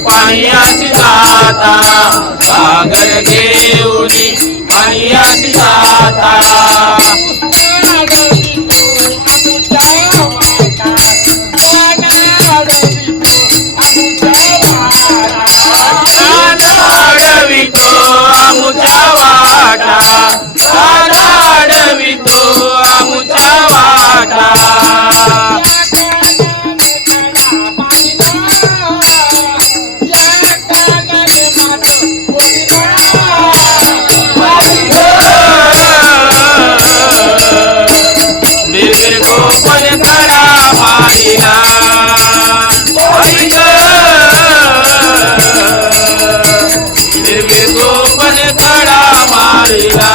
पाण्याची जाता सागर घेऊनी पाण्याची जाता बिरबिर गोपन खरा मारिला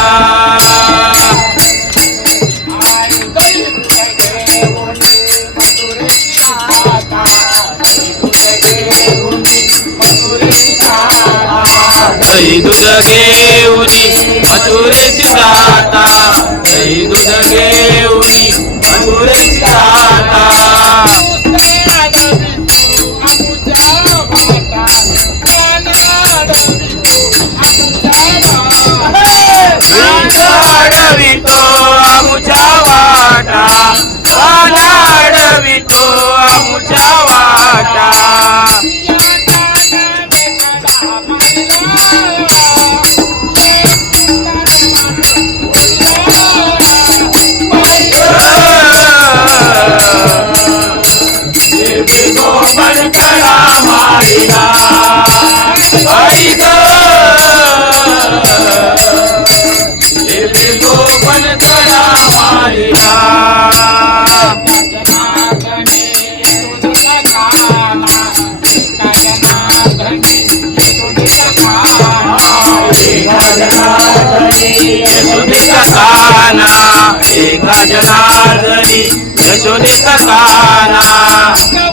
दही दूध गोपन करा गोपन करा काना एका जनार्दनी यशोदेचा काना.